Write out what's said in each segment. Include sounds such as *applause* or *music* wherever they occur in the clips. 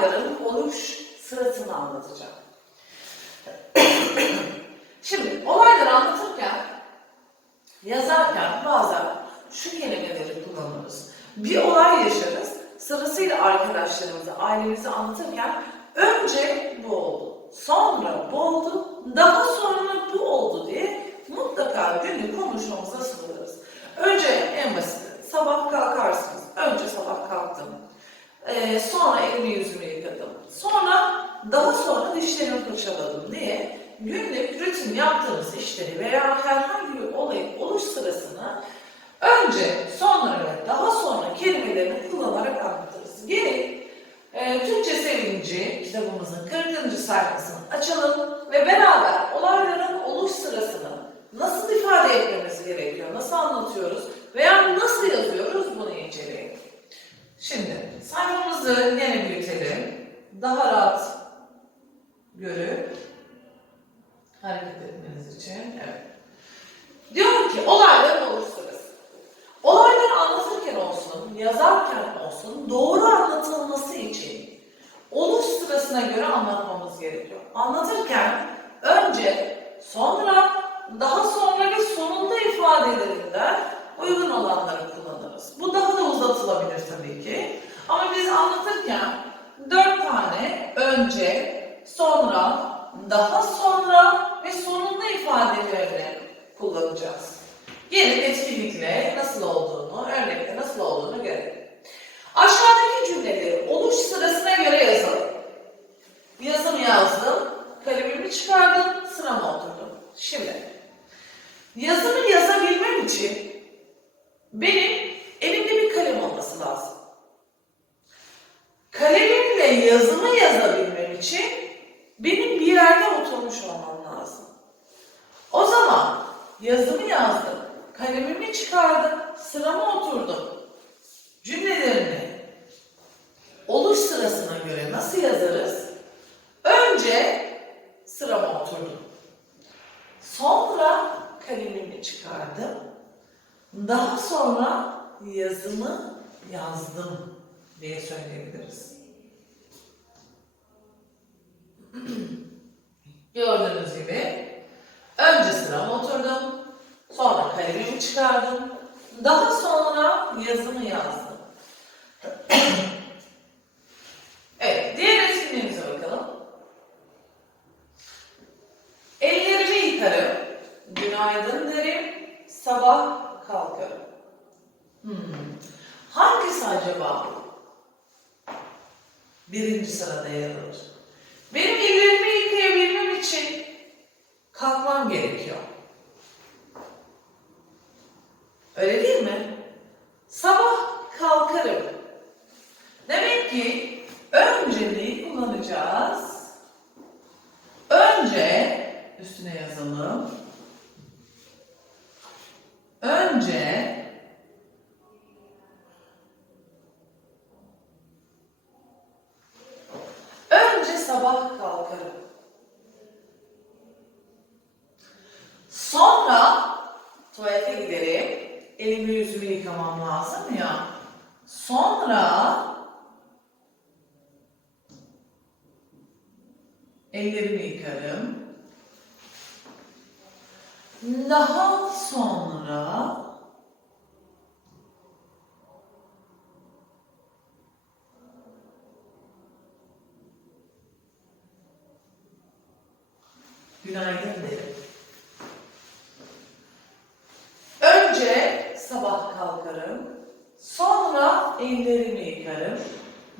olayların oluş sırasını anlatacağım. *clears throat* Şimdi olayları anlatırken, yazarken bazen şu kelimeleri kullanırız. Bir olay yaşarız, sırasıyla arkadaşlarımıza, ailemize anlatırken önce bu oldu, sonra bu oldu, daha sonra bu oldu diye mutlaka günlük konuşmamıza sığdırırız. Önce en basit, sabah kalkarsınız. Önce sabah kalktım. Ee, sonra elimi yüzümü yıkadım. Sonra daha sonra dişlerimi fırçaladım diye günlük rutin yaptığınız işleri veya herhangi bir olayın oluş sırasını önce, sonra ve daha sonra kelimelerini kullanarak anlatırız. Gelin e, Türkçe Sevinci kitabımızın 40. sayfasını açalım ve beraber olayların oluş sırasını nasıl ifade etmemiz gerekiyor, nasıl anlatıyoruz veya nasıl yazıyoruz bunu inceleyelim. Şimdi sayfamızı yine büyütelim. Daha rahat görüp hareket etmeniz için. Evet. Diyorum ki olayların oluş sırası. Olayları anlatırken olsun, yazarken olsun doğru anlatılması için oluş sırasına göre anlatmamız gerekiyor. Anlatırken önce, sonra, daha sonra ve sonunda ifadelerinden uygun olanları kullanırız. Bu daha da uzatılabilir tabii ki. Ama biz anlatırken dört tane önce, sonra, daha sonra ve sonunda ifadelerini kullanacağız. Gelin etkinlikle nasıl olduğunu, örnekte nasıl olduğunu görelim. Aşağıdaki cümleleri oluş sırasına göre yazalım. Yazım yazdım, kalemimi çıkardım, sırama oturdum. Şimdi, yazımı yazabilmem için benim elimde bir kalem olması lazım. Kalemimle yazımı yazabilmem için benim bir yerde oturmuş olmam lazım. O zaman yazımı yazdım, kalemimi çıkardım, sırama oturdum. Cümlelerini oluş sırasına göre nasıl yazarız? Önce sırama oturdum. Sonra kalemimi çıkardım. Daha sonra yazımı yazdım diye söyleyebiliriz. *clears throat* Gördüğünüz gibi önce sırama oturdum, sonra kalemimi çıkardım, daha sonra yazımı yazdım. Evet, diğer resimlerimize bakalım. Ellerimi yıkarım, günaydın derim, sabah kalkarım. Hmm. Acaba birinci sırada yer alır? Benim ellerimi yıkayabilmem için kalkmam gerekiyor. Öyle değil mi? Sabah kalkarım. Ki önce neyi kullanacağız? Önce üstüne yazalım. Önce Önce sabah kalkarım. Sonra tuvalete giderim. Elimi yüzümü yıkamam lazım ya. Sonra ellerimi yıkarım. Daha sonra günaydın derim. Önce sabah kalkarım, sonra ellerimi yıkarım,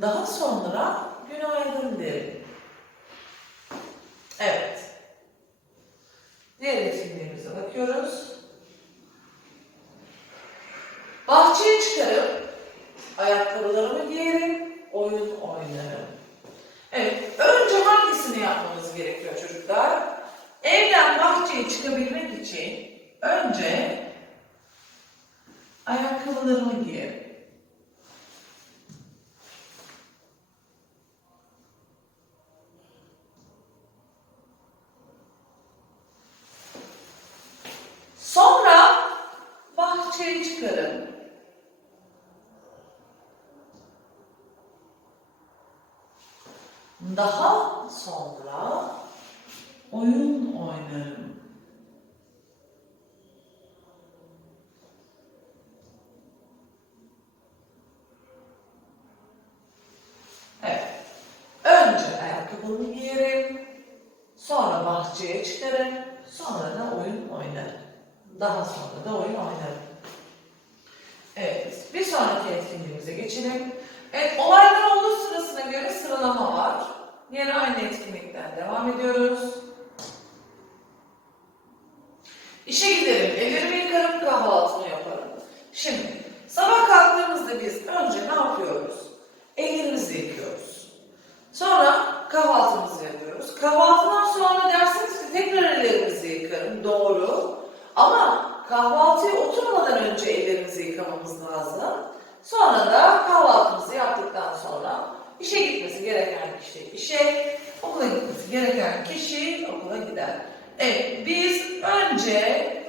daha sonra günaydın derim. Evet. Diğer etkinliğimize bakıyoruz. Bahçeye çıkarım, ayakkabılarımı giyerim, oyun oynarım. Evet, önce hangisini yapmamız gerekiyor çocuklar? Evden bahçeye çıkabilmek için önce ayakkabılarımı giyerim. Sonra bahçeye çıkarım. Daha sonra oyun oynarım. Evet. Önce ayakkabımı giyerim. Sonra bahçeye çıkarım. Sonra da oyun oynarım. Daha sonra da oyun oynarım. Evet. Bir sonraki etkinliğimize geçelim. Evet. Olaylar olur sırasına göre sıralama var. Yine aynı etkinlikten devam ediyoruz. İşe giderim, ellerimi yıkarım, kahvaltımı yaparım. Şimdi sabah kalktığımızda biz önce ne yapıyoruz? Ellerimizi yıkıyoruz. Sonra kahvaltımızı yapıyoruz. Kahvaltıdan sonra dersiniz ki tekrar ellerimizi yıkarım. Doğru. Ama kahvaltıya oturmadan önce ellerimizi yıkamamız lazım. Sonra da kahvaltımızı yaptıktan sonra işe gitmesi gereken kişi işe, okula gitmesi gereken kişi okula gider. Evet, biz önce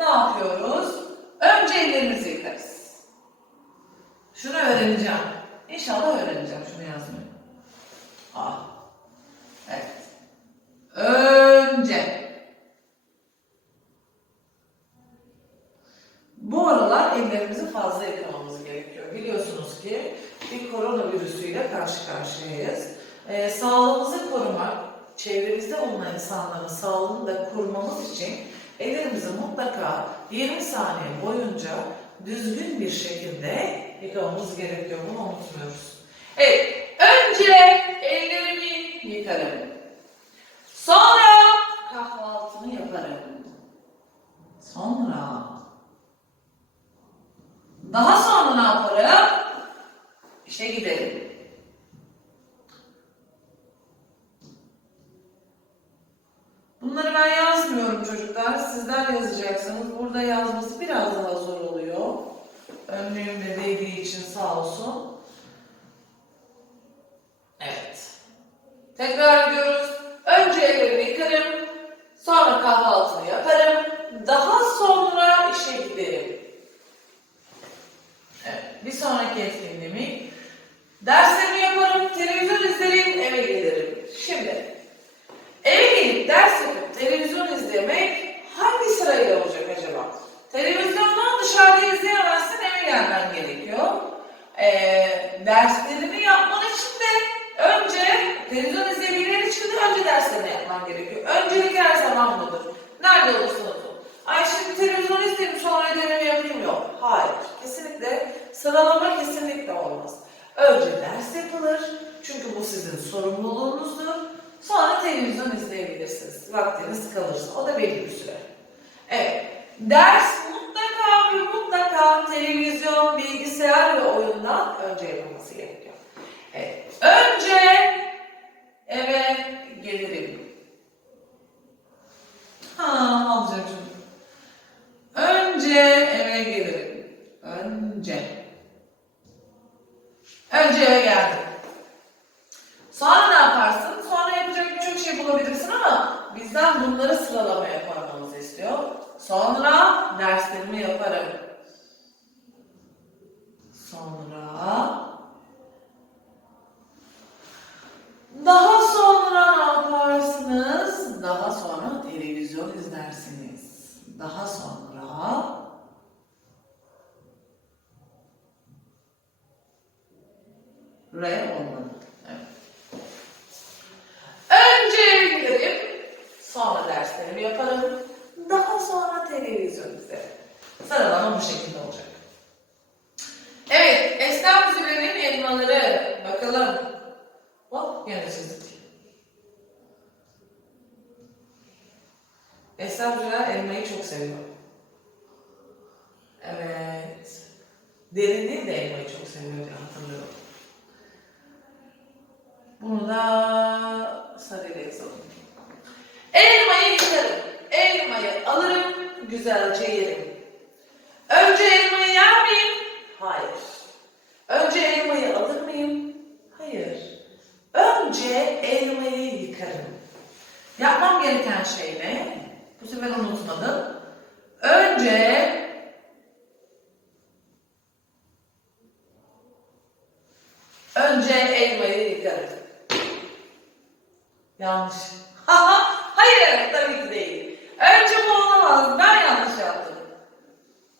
ne yapıyoruz? Önce ellerimizi yıkarız. Şunu öğreneceğim. İnşallah öğreneceğim şunu yazmayı. Ah. Evet. Önce. Bu aralar ellerimizi fazla yıkamamız gerekiyor. Biliyorsunuz ki bir koronavirüsüyle karşı karşıyayız. Ee, sağlığımızı korumak, çevremizde bulunan insanların sağlığını da korumamız için ellerimizi mutlaka 20 saniye boyunca düzgün bir şekilde yıkamamız gerekiyor. Bunu unutmuyoruz. Evet, önce ellerimi yıkarım. Sonra kahvaltımı yaparım. Sonra daha sonra ne yaparım? İşe giderim. Bunları ben yazmıyorum çocuklar. Sizler yazacaksınız. Burada yazması biraz daha zor oluyor. Önlüğümle değdiği için sağ olsun. Evet. Tekrar ediyoruz. Önce ellerimi yıkarım. Sonra kahvaltımı yaparım. Daha sonra işe giderim. Evet. Bir sonraki etkinliğimi derslerimi yaparım, televizyon izlerim, eve gelirim. Şimdi eve gelip ders yapıp televizyon izlemek hangi sırayla olacak acaba? Televizyondan dışarıda izleyemezsin, eve gelmen gerekiyor. Ee, derslerini yapman için de önce televizyon izleyebilmen için de önce derslerini yapman gerekiyor. Öncelik her zaman budur. Nerede olursanız olun. Ay şimdi televizyon izleyeyim sonra ödevimi yapayım yok. Hayır. Kesinlikle sıralama kesinlikle olmaz. Önce ders yapılır. Çünkü bu sizin sorumluluğunuzdur. Sonra televizyon izleyebilirsiniz. Vaktiniz kalırsa. O da belli bir süre. Evet. Ders ve mutlaka televizyon, bilgisayar ve oyundan önce yapılması gerekiyor. Evet. Önce eve gelirim. Ha, alacak çocuk. Önce eve gelirim. Önce. Önce eve geldim. Sonra ne yaparsın? Sonra yapacak birçok şey bulabilirsin ama bizden bunları sıralamaya koymamızı istiyor. Sonra derslerimi yaparım. Sonra daha sonra ne yaparsınız? Daha sonra televizyon izlersiniz. Daha sonra R olmalı. Önce eve giderim, sonra derslerimi yaparım, daha sonra televizyon izlerim. Sıralama bu şekilde olacak. Evet, Esnaf Züle'nin elmaları. Bakalım. Hop, yine çizdik. Esnaf Züle elmayı çok seviyor. Evet. Derin de elmayı çok seviyor diye hatırlıyorum. Bunu da sarıyla yazalım. Elmayı yıkarım. Elmayı alırım, güzelce yerim. Önce elmayı yer miyim? Hayır. Önce elmayı alır mıyım? Hayır. Önce elmayı yıkarım. Yapmam gereken şey ne? Bu sefer unutmadım. Önce Önce elmayı yıkarım. Yanlış. Hayır, tabii ki değil. Önce bu olamaz. Ben yanlış yaptım.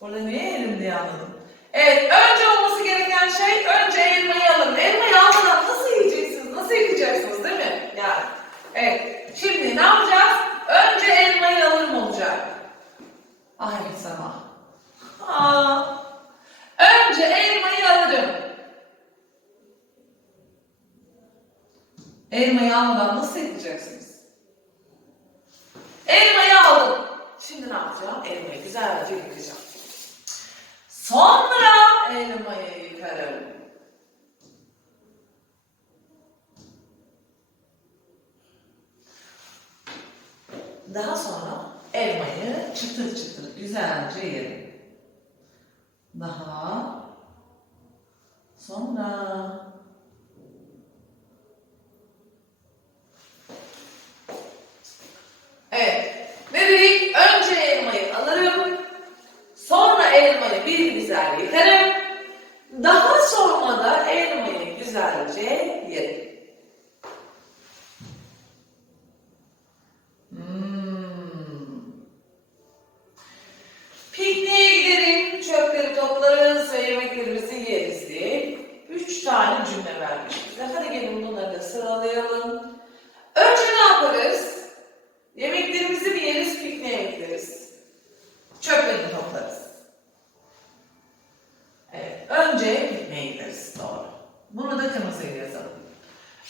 Orada niye elimde anladım? Evet, önce olması gereken şey önce elmayı alın. Elmayı almadan nasıl yiyeceksiniz, nasıl yıkacaksınız değil mi? Yani. Evet, şimdi ne yapacağız? Önce elmayı alırım olacak. Ay sana. Aa, önce elmayı alırım. Elmayı almadan nasıl yıkacaksınız? Elmayı aldım. Şimdi ne yapacağım? Elmayı güzelce yıkayacağım. Sonra elmayı yıkarım. Daha sonra elmayı çıtır çıtır güzelce yerim. Daha sonra Evet. Ne dedik? Önce elmayı alırım. Sonra elmayı bir güzel yıkarım. Daha sonra da elmayı güzelce yerim. Hmm. Pikniğe giderim, çöpleri toplarız ve yemeklerimizi yeriz diye üç tane cümle vermiş bize. Hadi gelin bunları da sıralayalım. Önce ne yaparız? Yemeklerimizi mi yeriz, pikniğe mi gideriz? Çöplerini toplarız. Evet, önce pikniğe gideriz. Doğru. Bunu da kırmızıya yazalım.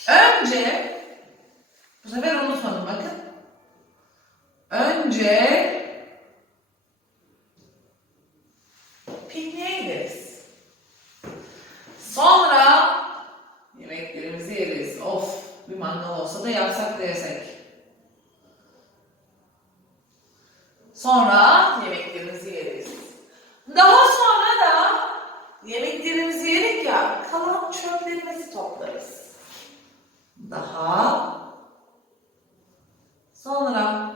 Önce, bu sefer unutmadım bakın. Önce pikniğe gideriz. Sonra yemeklerimizi yeriz. Of, bir mangal olsa da yapsak da. Sonra yemeklerimizi yeriz. Daha sonra da yemeklerimizi yedik ya, kalan çöplerimizi toplarız. Daha sonra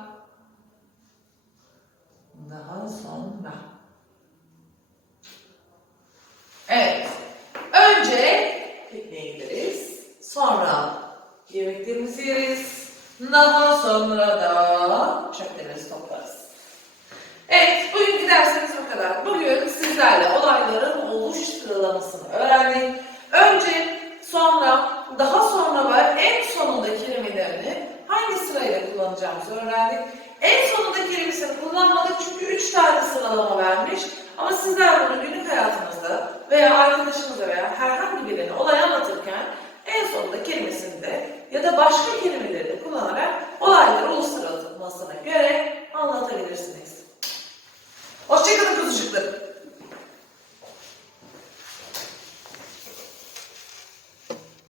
verdik. En sonunda kelimesini kullanmadık çünkü 3 tane sıralama vermiş. Ama sizler bunu günlük hayatınızda veya arkadaşınıza veya herhangi birine olay anlatırken en sonunda kelimesini de ya da başka kelimeleri de kullanarak olayları o sıralamasına göre anlatabilirsiniz. Hoşçakalın kuzucuklarım.